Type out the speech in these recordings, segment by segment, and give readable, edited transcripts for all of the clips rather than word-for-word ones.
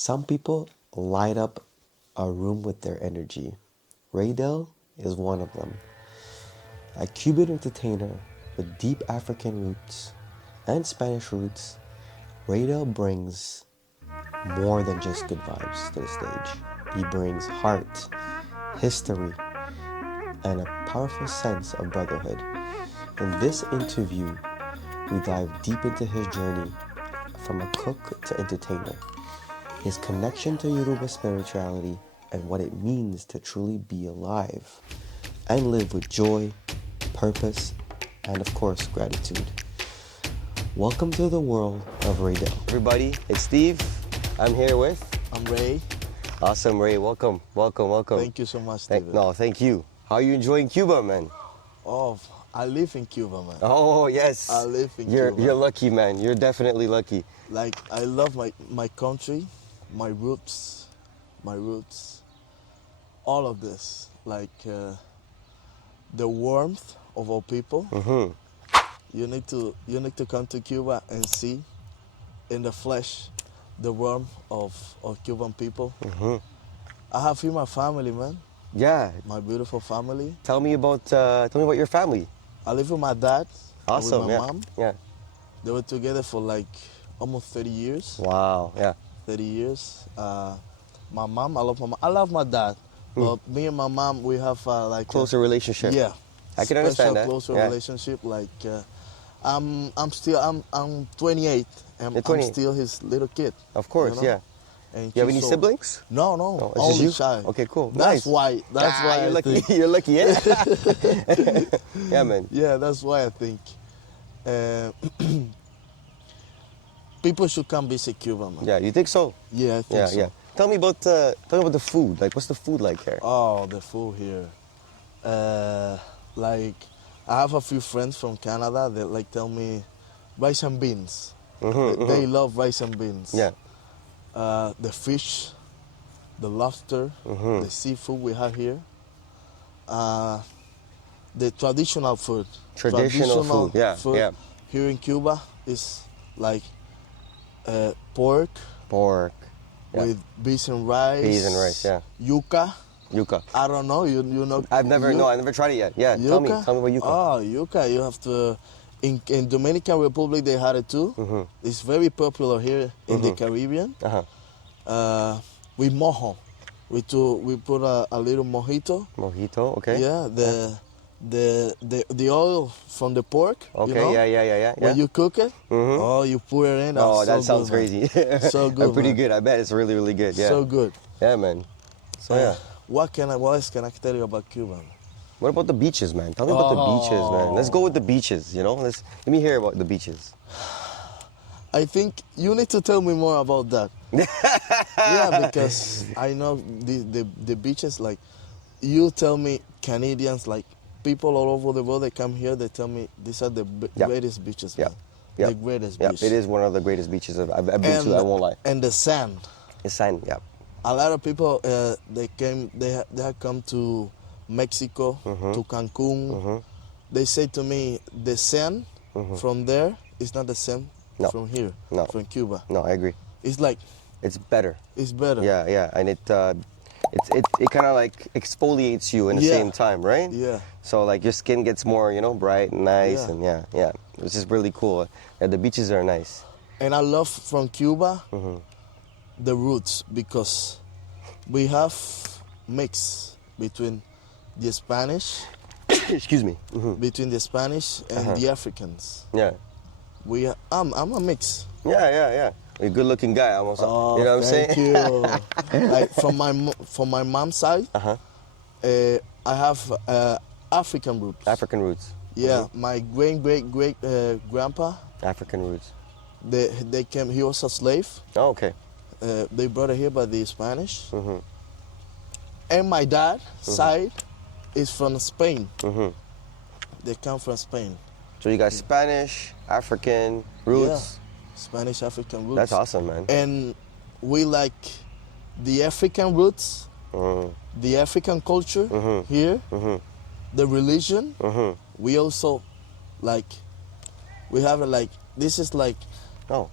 Some people light up a room with their energy. Raydel is one of them. A Cuban entertainer with deep African roots and Spanish roots, Raydel brings more than just good vibes to the stage. He brings heart, history, and a powerful sense of brotherhood. In this interview, we dive deep into his journey from a cook to entertainer, his connection to Yoruba spirituality, and what it means to truly be alive and live with joy, purpose, and of course, gratitude. Welcome to the world of Raydel. Everybody, it's Steve. I'm here with... I'm Ray. Awesome, Ray. Welcome. Thank you so much, Steven. Thank you. How are you enjoying Cuba, man? Oh, I live in Cuba, man. Oh, yes. I live in Cuba. You're lucky, man. You're definitely lucky. Like, I love my country, my roots, all of this. Like, the warmth of our people. Mm-hmm. You need to come to Cuba and see in the flesh the warmth of Cuban people. Mm-hmm. I have here my family, man. Yeah. My beautiful family. Tell me about your family. I live with my dad. Awesome. With my mom. Yeah. They were together for like almost 30 years. Wow. Yeah. 30 years. My mom, I love my mom. I love my dad. But me and my mom, we have like Closer relationship. Yeah. I can understand that. Closer Yeah. relationship. Like I'm 28 and You're 28. I'm still his little kid. Of course. You know? Yeah. And You have he's any so- siblings? No, No, it's only just you? child. Okay, cool. That's Nice. why. That's why you're I lucky. think. You're lucky. Yeah. Yeah, man. Yeah, that's why I think people should come visit Cuba, man. Yeah. You think so? Yeah, I think Yeah. so. Yeah. Tell me about the food. Like, what's the food like here? Oh, the food here. Like, I have a few friends from Canada that like tell me rice and beans. They love rice and beans. Yeah. The fish, the lobster, the seafood we have here. The traditional food. Traditional food. Yeah. Yeah. Here in Cuba is like pork Pork. Yeah. with beans and rice. Peas and rice. Yeah. Yuca. Yuca. I don't know. You know. I've never tried it yet. Yeah. Yuca? Tell me about yuca. Oh, yuca. You have to. In Dominican Republic, they had it too. It's very popular here in the Caribbean. Uh-huh. With mojo, we put a little mojito. Mojito. Okay. Yeah, the oil from the pork. Okay. You know? Yeah. When you cook it, oh, you put it in. Oh, that so sounds good, man. crazy. So good, Pretty man. good. I bet it's really, really good. Yeah. So good. Yeah, man. So yeah. What else can I tell you about Cuba? What about the beaches, man? Tell me about the beaches, man. Let's go with the beaches. You know, let me hear about the beaches. I think you need to tell me more about that. Yeah, because I know the beaches, like, you tell me Canadians, like, people all over the world, they come here, they tell me these are the greatest beaches, man. Yeah. The greatest Yeah, beach. it is one of the greatest beaches I've been to, I won't lie. And the sand. It's sand, yeah. A lot of people, they have come to Mexico, to Cancun. They say to me, the sand from there is not the same from here, from Cuba. No, I agree. It's like... It's better. It's better. Yeah, and it kind of like exfoliates you in the same time, right? Yeah. So like your skin gets more, bright and nice, and yeah. It's just really cool. Yeah, the beaches are nice. And I love from Cuba the roots, because we have mix between the Spanish, Excuse me. between the Spanish and the Africans. Yeah. I'm a mix. Yeah. You're a good-looking guy, almost. Oh, you know what I'm saying? Thank you. Like from my mom's side, I have African roots. African roots. Yeah, my great grandpa. African roots. They came. He was a slave. Oh, okay. They brought it here by the Spanish. And my dad side is from Spain. They come from Spain. So you got Spanish, African roots. Yeah. Spanish African roots. That's awesome, man. And we like the African roots, the African culture here, the religion. We also like, we have like, this is like, Oh.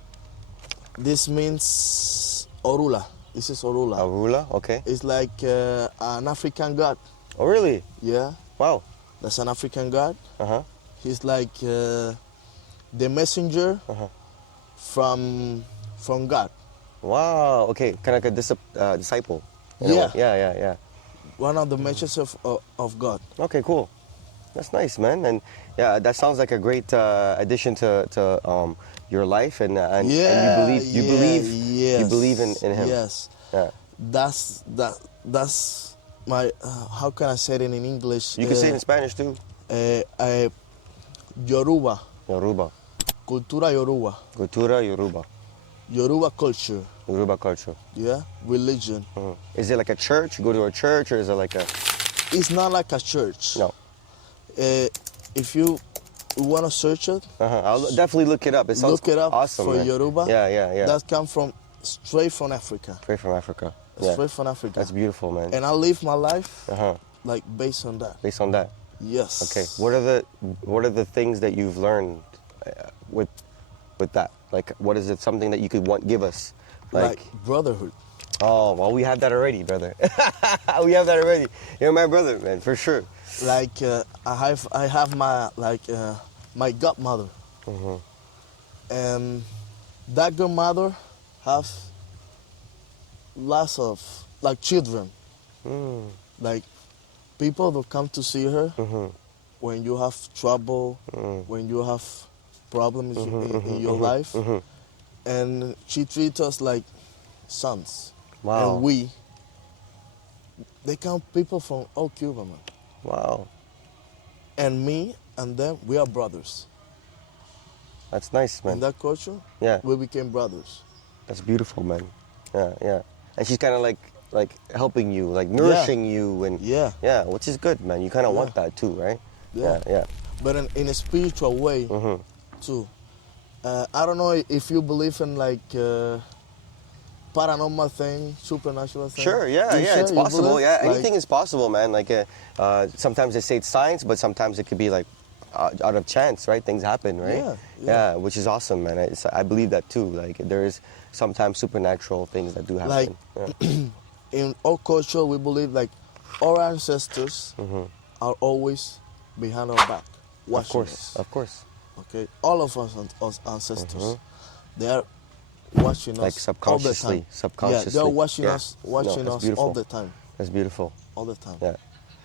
this means Orula. This is Orula. Arula, okay. It's like an African god. Oh, really? Yeah, Wow. that's an African god. Uh-huh. He's like the messenger Uh-huh. from God. Wow. Okay, kind of like a disciple. in a Yeah. way. Yeah. One of the messengers of God. Okay, cool. That's nice, man. And yeah, that sounds like a great addition to your life, and you believe in him. Yes. Yeah. That's my how can I say it in English? You can say it in Spanish too. Yoruba, Yoruba. cultura Yoruba, Cultura Yoruba. Yoruba culture. Yoruba culture. Yeah, religion. Mhm. Is it like a church? You go to a church, or is it like a? It's not like a church. No. If you want to search it, I'll definitely look it up. It sounds look it up awesome, for man. Yoruba. Yeah. That come from straight from Africa. Straight from Africa. Yeah. Straight from Africa. That's beautiful, man. And I live my life Uh-huh. like based on that. Based on that. Yes. Okay. What are the things that you've learned with that? Like, what is it? Something that you could give us? Like brotherhood. Oh, well, we have that already, brother. We have that already. You're my brother, man, for sure. Like I have my my godmother, and that godmother have lots of like children, like people that come to see her when you have trouble, when you have problems in your life, and she treats us like sons. Wow. And they come people from all Cuba, man. Wow. And me and them, we are brothers. That's nice, man. In that culture, Yeah. we became brothers. That's beautiful, man. Yeah. And she's kind of like helping you, like nourishing you, and Yeah. which is good, man. You kind of want that too, right? Yeah. But in a spiritual way, too. I don't know if you believe in like paranormal thing, supernatural thing. Sure, yeah, it's You possible. believe? Yeah, Like, anything is possible, man. Like, sometimes they say it's science, but sometimes it could be like out of chance, right? Things happen, right? Yeah. Which is awesome, man. I believe that too. Like, there is sometimes supernatural things that do happen. Like, in our culture, we believe like our ancestors are always behind our back, watching us. Of course. Okay, all of us ancestors, they are watching us Like subconsciously, Yeah, they're watching us, that's us beautiful. all the time, That's beautiful. all the time. Yeah.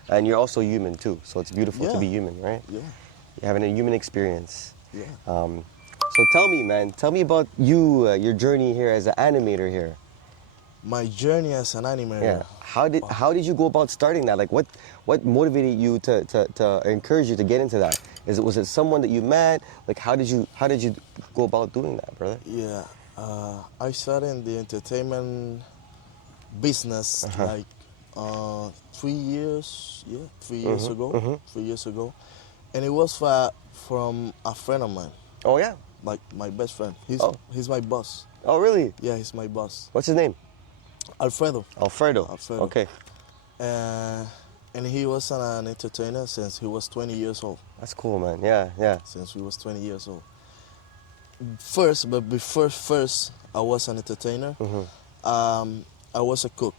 And you're also human too, so it's beautiful to Yeah. be human, right? Yeah, You're having a human experience. yeah. So tell me, man, tell me about you, your journey here as an animator here. My journey as an animator. Yeah. How did you go about starting that? Like, what motivated you to encourage you to get into that? Was it someone that you met? Like, how did you go about doing that, brother? Yeah, I started in the entertainment business like 3 years. Yeah, 3 years ago. 3 years ago, and it was from a friend of mine, Oh yeah. like my best friend. He's my boss. Oh really? Yeah, he's my boss. What's his name? Alfredo. Alfredo. Alfredo. Okay. And he was an entertainer since he was 20 years old. That's cool, man. Yeah. Since he was 20 years old. Before I was an entertainer. I was a cook.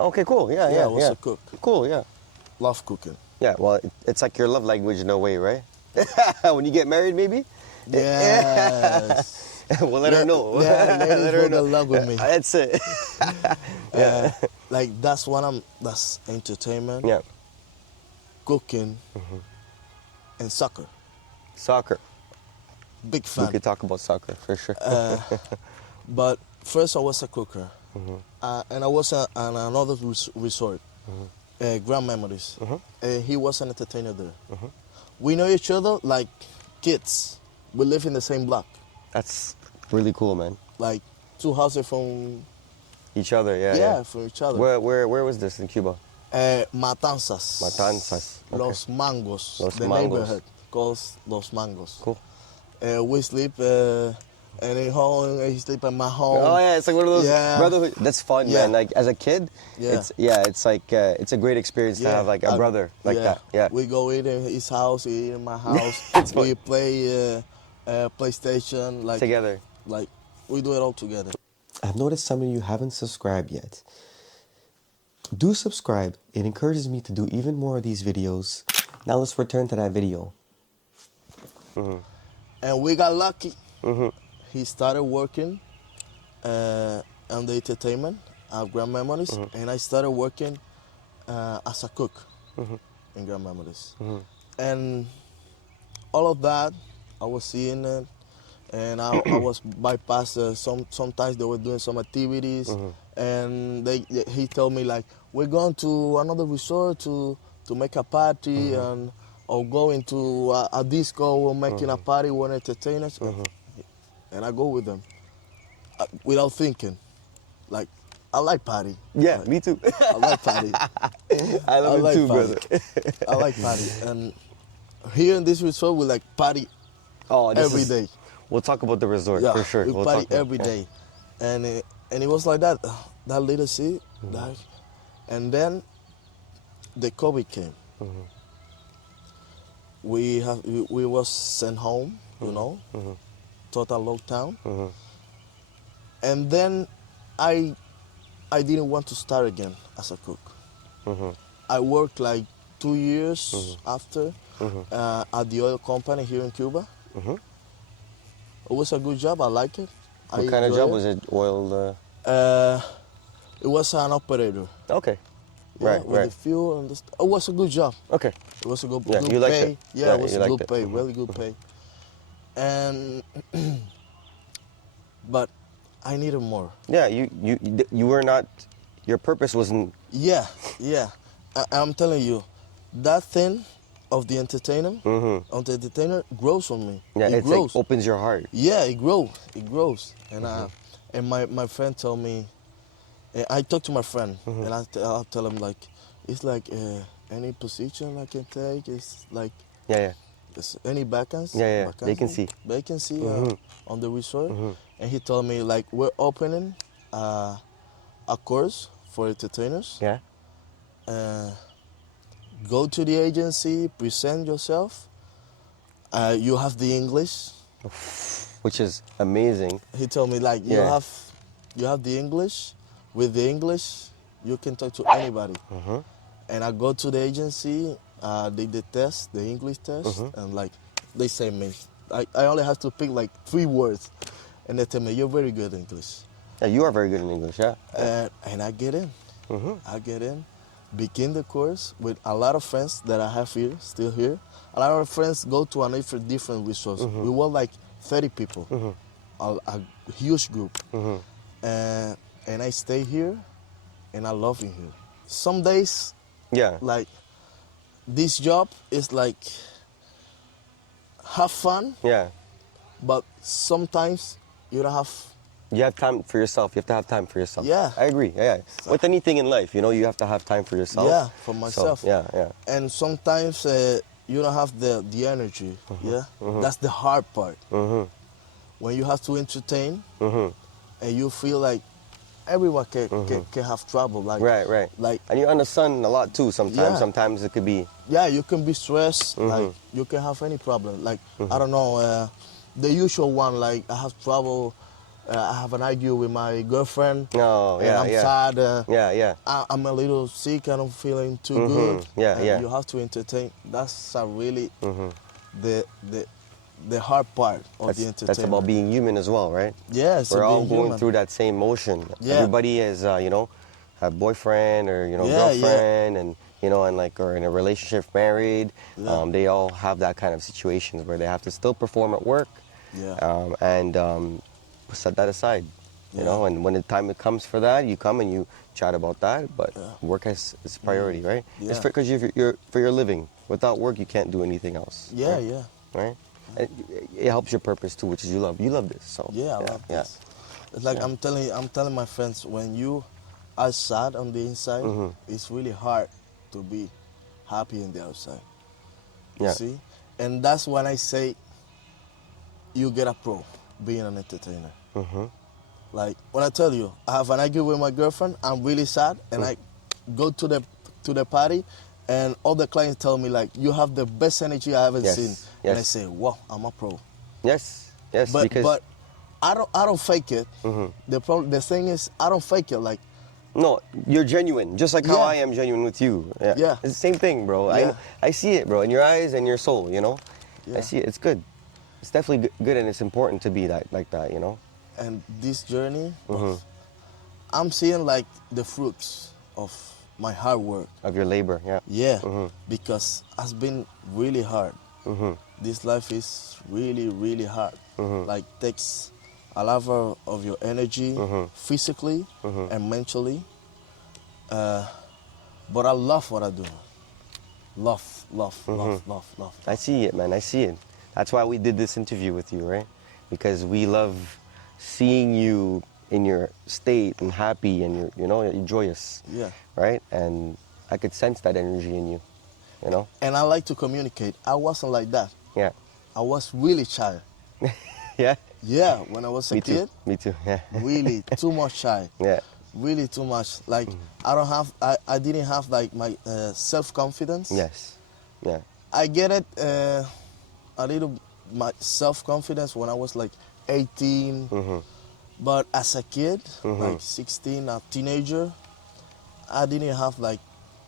Okay, cool. Yeah. I was a cook. Cool, yeah. Love cooking. Yeah, well, it's like your love language in a way, right? When you get married, maybe? Yes. Well, let her know. Yeah, ladies Let her fall know. in love with me. That's it. Like that's that's entertainment, Yeah. cooking, and soccer. Soccer. Big We fan. could talk about soccer for sure. But first I was a cooker, and I was at another resort, Grand Memories. He was an entertainer there. We know each other like kids. We live in the same block, That's really cool, man. like 2 houses from Each other, yeah. from each other. Where was this in Cuba? Matanzas. Matanzas. Okay. Los Mangos. Los the Mangos. neighborhood calls Los Mangos. Cool. We sleep in a home. He sleep in my home. Oh yeah, it's like one of those Yeah. brotherhood. That's fun, Yeah. man. Like as a kid, Yeah. it's like it's a great experience to have like a brother like that. Yeah. We go eat in his house, he eat in my house. It's fun. We play PlayStation like Together. Like we do it all together. I've noticed some of you haven't subscribed yet. Do subscribe. It encourages me to do even more of these videos. Now let's return to that video. And we got lucky. Mm-hmm. He started working on the entertainment at Grand Memories, and I started working as a cook in Grand Memories. And all of that, I was seeing it, and I was bypass. Sometimes they were doing some activities, and he told me like, we're going to another resort to make a party, and or going to a disco, or making a party, want entertainers, and I go with them without thinking. Like, I like party. Yeah, me too. I like party. I love it too, party. brother. I like party, and here in this resort we like party Oh, every day. We'll talk about the resort for sure. We We'll party talk about, every day, and it was like that. That little seed, and then the COVID came. We was sent home, total lockdown, and then I didn't want to start again as a cook. I worked like 2 years after at the oil company here in Cuba. It was a good job. I like it. What kind of job was it? Oil? It was an operator. Okay. Yeah, Right, with right. the fuel and it was a good job. Okay. It was a good, Yeah, good you liked pay. it. Yeah, Yeah, it was you a liked good it. pay, really good pay. And but I needed more. Yeah, you were not. Your purpose wasn't. Yeah. I'm telling you, that thing of the entertainer, of the entertainer grows on me. Yeah, it it's grows. like opens your heart. Yeah, it grows. And my friend told me, I talked to my friend, and I'll tell him like, it's like any position I can take. It's like Yeah. it's any vacancy. Yeah. Vacancy. Vacancy on the resort. And he told me like, we're opening a course for entertainers. Yeah. Go to the agency, present yourself. You have the English. Which is amazing. He told me like, you Yeah. have the English. With the English, you can talk to anybody. And I go to the agency, did the test, the English test, and like they say me, I only have to pick like 3 words, and they tell me, you're very good in English. Yeah, you are very good in English. Yeah. And I get in. I get in, begin the course with a lot of friends that I have here, still here. A lot of friends go to a different resource. We were like 30 people, a huge group. And I stay here, and I love it here. Some days, Yeah. like, this job is like, have fun, Yeah. but sometimes you don't have. You have time for yourself. You have to have time for yourself. Yeah. I agree. Yeah. With anything in life, you have to have time for yourself. Yeah, for So, myself. yeah. And sometimes you don't have the energy. Yeah, that's the hard part. When you have to entertain, and you feel like everyone can have trouble. Like, Right. Like, And you're on the sun a lot too sometimes. Yeah. Sometimes it could be. yeah, you can be stressed. Like, you can have any problem. Like, I don't know, the usual one. Like, I have trouble. I have an argue with my girlfriend. Oh, and yeah, I'm yeah. sad. Yeah. I'm a little sick. I'm feeling too good. Yeah, and yeah. You have to entertain. That's a really the hard part of the entertainment. That's about being human as well, right? Yeah, it's We're all being going human. through that same motion. Yeah. Everybody is, a boyfriend or girlfriend, and and like or in a relationship, married. Yeah. They all have that kind of situations where they have to still perform at work. Yeah. And set that aside. Yeah. And when the time it comes for that, you come and you chat about that. But work is priority, right? Yeah. It's because you're for your living. Without work, you can't do anything else. Yeah, right? yeah. Right. It helps your purpose too, which is you love. You love this, so Yeah, I love this. It's like I'm telling my friends, when you are sad on the inside, it's really hard to be happy in the outside. You Yeah. see? And that's when I say you get a pro being an entertainer. Like, when I tell you, I have an argument with my girlfriend, I'm really sad, and I go to the party, and all the clients tell me, like, you have the best energy I ever Yes, seen. yes. And I say, wow, I'm a pro. Yes, But because I don't fake it. The thing is, I don't fake it. Like, No, you're genuine, just like how Yeah. I am genuine with you. Yeah. Yeah. It's the same thing, bro. Yeah. I see it, bro, in your eyes and your soul, you know? I Yeah. see it. It's good. It's definitely good and it's important to be that like that, you know? and this journey, I'm seeing like the fruits of my hard work. Of your labor, yeah. Yeah, because it's been really hard. This life is really, really hard. Like takes a lot of your energy, physically and mentally. But I love what I do. Love, love. I see it, man. I see it. That's why we did this interview with you, right? Because we love seeing you in your state and happy and you're joyous. Yeah. Right? And I could sense that energy in you, you know? And I like to communicate. I wasn't like that. Yeah. I was really shy. Yeah? Yeah, when I was a Me too. kid, Me too. Yeah. really too much shy. Yeah. Really too much. Like I didn't have like my self-confidence. Yes. Yeah. I get it a little my self-confidence when I was like 18. But as a kid, like 16, a teenager, I didn't have like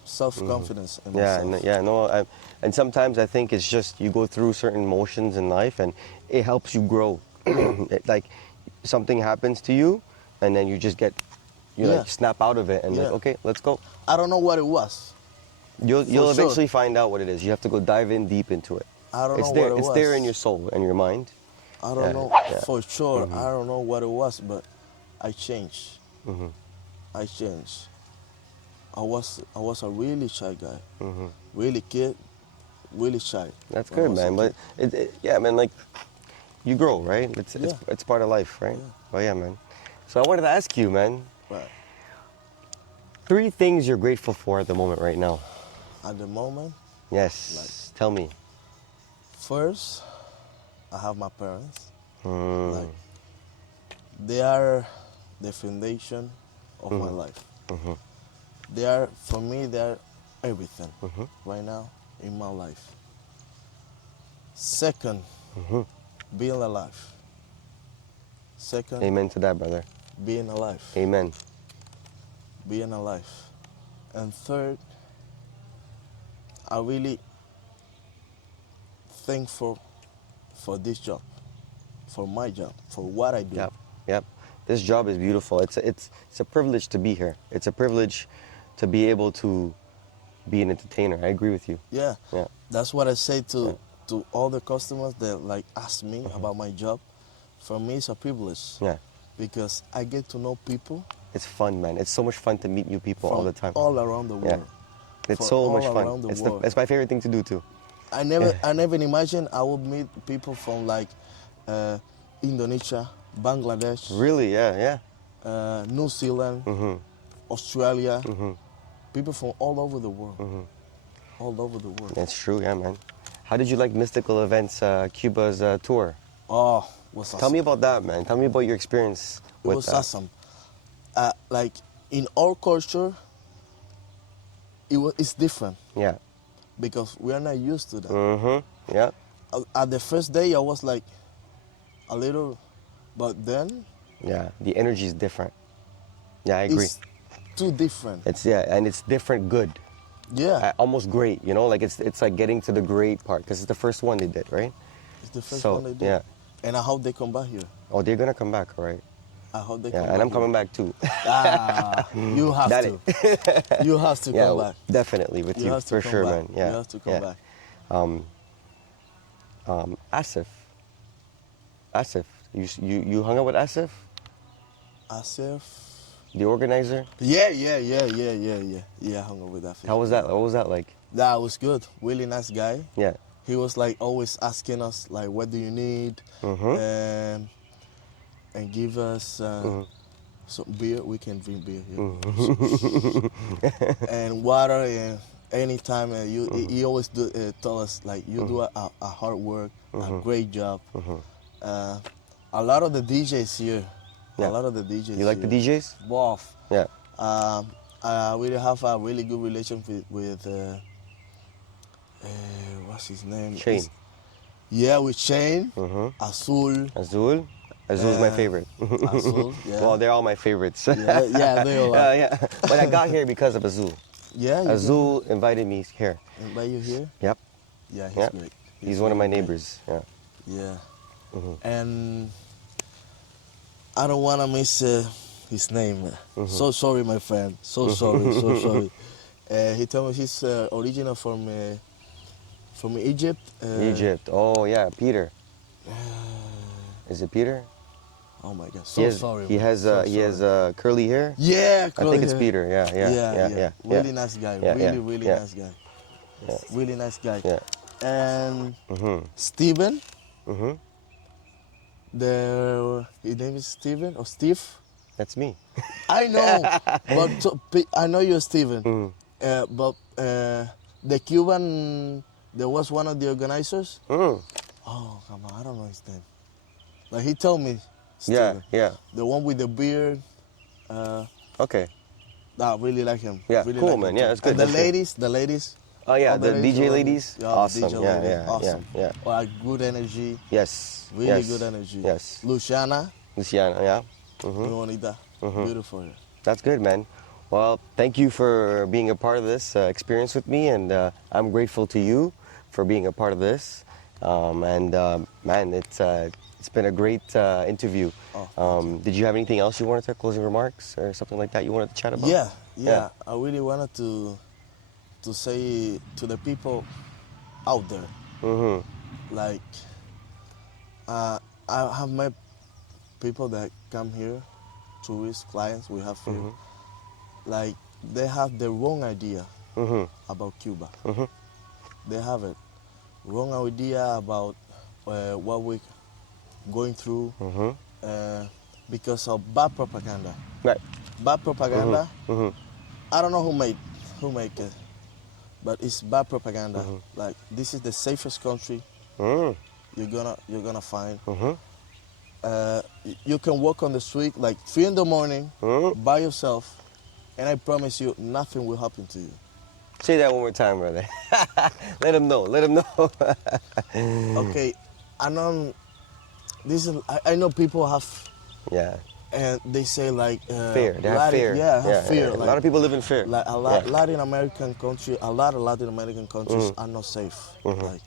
self-confidence in Yeah, myself. and sometimes I think it's just you go through certain motions in life and it helps you grow. Like something happens to you and then you just Yeah. like snap out of it and like, Yeah. okay, let's go. I don't know what it was. You'll sure. eventually find out what it is. You have to go dive in deep into it. I don't It's know there. what it It's was. there in your soul and your mind. I don't know yeah. for sure. I don't know what it was, but I changed. I changed. I was a really shy guy. Really kid, really shy. That's when I good, was a man. But yeah, man, like you grow, right? Yeah. It's part of life, right? But yeah, man. So I wanted to ask you, man, kid. Right. 3 things you're grateful for at the moment right now. At the moment, Yes. Tell me. first, I have my parents. Mm. Like, they are the foundation of my life. They are, for me, they are everything right now in my life. Second, being alive. Second, Amen to that, brother. being alive. Amen. Being alive. And third, I really thankful for this job, for my job, for what I do. Yep. Yep. This job is beautiful. It's a privilege to be here. It's a privilege to be able to be an entertainer. I agree with you. Yeah. Yeah. That's what I say to all the customers that like ask me about my job. For me, it's a privilege. Yeah. Because I get to know people It's fun, man. It's so much fun to meet new people from all the time. all around the Yeah. world. It's from so all much fun. around the It's world. it's my favorite thing to do too. I never imagined I would meet people from like Indonesia, Bangladesh, Really? Yeah. New Zealand, Australia, people from all over the world. All over the world. That's true. Yeah, man. How did you like Mystical Events Cuba's tour? Oh, was awesome. Tell me about that, man. Tell me about your experience It with was that. awesome. Like in our culture, it's different Yeah. because we are not used to that. Yeah. At the first day, I was like a little, but then Yeah. The energy is different. Yeah, I agree. it's too different. And it's different good. Yeah, Almost great, you know? Like it's like getting to the great part because it's the first one they did, right? it's the first so, one they did. yeah. And I hope they come back here. Oh, they're gonna come back, all right? I hope they Yeah, come and back. I'm coming back too. You have That to. You have to yeah, come back. definitly with You you, have to for come sure, back. man. Yeah. You have to come back. Asif. Asif. You hung out with Asif, Asif. the organizer? Yeah. I hung out with that. How was that? What was that like? That was good. Really nice guy. Yeah. He was like always asking us like, what do you need? And give us some beer. We can drink beer here. And water. And anytime he always tell us like, you do a hard work, a great job. A lot of the DJs here. Yeah. A lot of the DJs. You like the here. DJs? Both. Yeah. I really have a really good relationship with what's his name? Shane. Yeah, with Shane, Azul, Azul. Azul's my favorite. Azul, yeah. Well, they're all my favorites. Yeah, yeah, they all are. Yeah. But I got here because of Azul. Yeah, you Azul invited me here. can invite you here. Yep. Yeah, he's Yep. great. He's one of my really great. neighbors. Yeah. Yeah, Mhm. and I don't wanna miss his name. So sorry, my friend. So sorry, so sorry. He told me he's original from Egypt. Egypt. Oh yeah, Peter. Is it Peter? Oh my God, so sorry. He man. has So he has sorry. curly hair. Yeah, I think it's hair. Peter. Yeah. Really nice guy. Yeah, Really yeah. nice guy. Yeah. Really nice guy. Yeah. And Mhm. Steven, Mhm. his name is Steven or Steve. That's me. I know, but I know you're Steven. Mhm. But the Cuban, there was one of the organizers. Mhm. Oh, come on, I don't know his name. Like he told me, Yeah. Steven. Yeah. The one with the beard. Okay. I really like him. Yeah, Really cool, like man. him Yeah, too. that's good, And that's good. the ladies. Oh yeah, all the DJ around me. ladies. Yeah, Awesome. the DJ Yeah, ladies. yeah, Awesome. yeah. Like good energy. Yes. Really yes. good energy. Yes. Luciana, Luciana. Yeah. muy bonita. Beautiful. That's good, man. Well, thank you for being a part of this experience with me, and I'm grateful to you for being a part of this. Man, it's been a great interview. Oh, thank Did you have anything else you wanted to closing remarks or something like that you wanted to chat about? Yeah. I really wanted to say to the people out there, Mhm. like, I have met people that come here, tourists, clients we have here, like they have the wrong idea Mhm. about Cuba. Mhm. They have it wrong idea about what we're going through Mhm. because of bad propaganda. Right. Bad propaganda. Mhm. I don't know who make it, but it's bad propaganda. Like this is the safest country Mhm. you're gonna find. Mhm. You can walk on the street like 3 in the morning Mhm. by yourself, and I promise you nothing will happen to you. Say that one more time, brother. Let him know. Let him know. Okay, I know this is. I know people have, Yeah. and they say like Fear. They have fear. Yeah, have fear. A Like, lot of people live in fear. like a lot Latin American country, a lot of Latin American countries are not safe. Like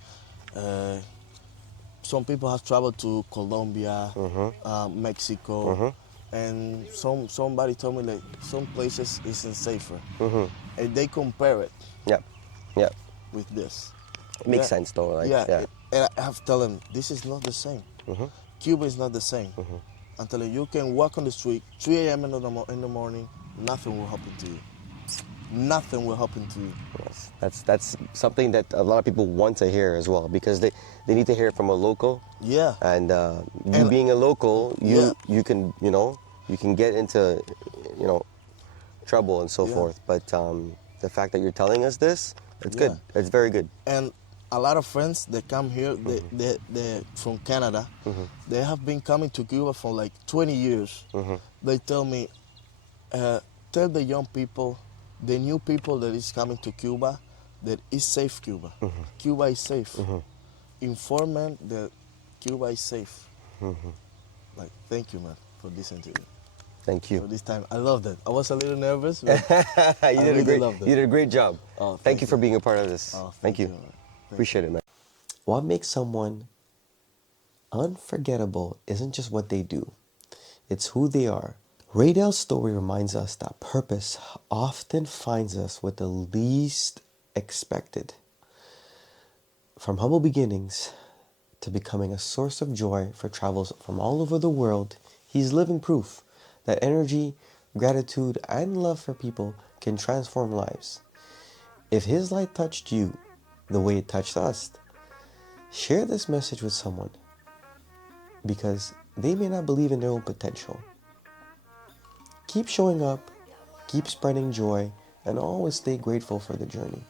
some people have traveled to Colombia, Mexico, and somebody told me like some places isn't safer, and they compare it Yeah. Yeah. with this. It makes sense though. Like, yeah. And I have to tell them this is not the same. Cuba is not the same. I'm telling you, you can walk on the street 3 a.m. in the morning, nothing will happen to you. Nothing will happen to you. Yes. That's something that a lot of people want to hear as well because they need to hear it from a local. Yeah. And you being a local, Yeah. you can you can get into trouble and so Yeah. forth. But the fact that you're telling us this, it's Yeah. good. It's very good. And a lot of friends that come here, they're from Canada. They have been coming to Cuba for like 20 years. They tell me, tell the young people, the new people that is coming to Cuba, that it's safe Cuba. Cuba is safe. Inform them that Cuba is safe. Like, thank you, man, for this interview. Thank For you. this time, I loved it. I was a little nervous, but You did a great. loved it. You did a great job. Oh, thank you for being a part of this. Oh, thank you. man. Thank Appreciate it, man. What makes someone unforgettable isn't just what they do, it's who they are. Raydel's story reminds us that purpose often finds us with the least expected. From humble beginnings to becoming a source of joy for travels from all over the world, he's living proof that energy, gratitude, and love for people can transform lives. If his light touched you the way it touched us, share this message with someone because they may not believe in their own potential. Keep showing up, keep spreading joy, and always stay grateful for the journey.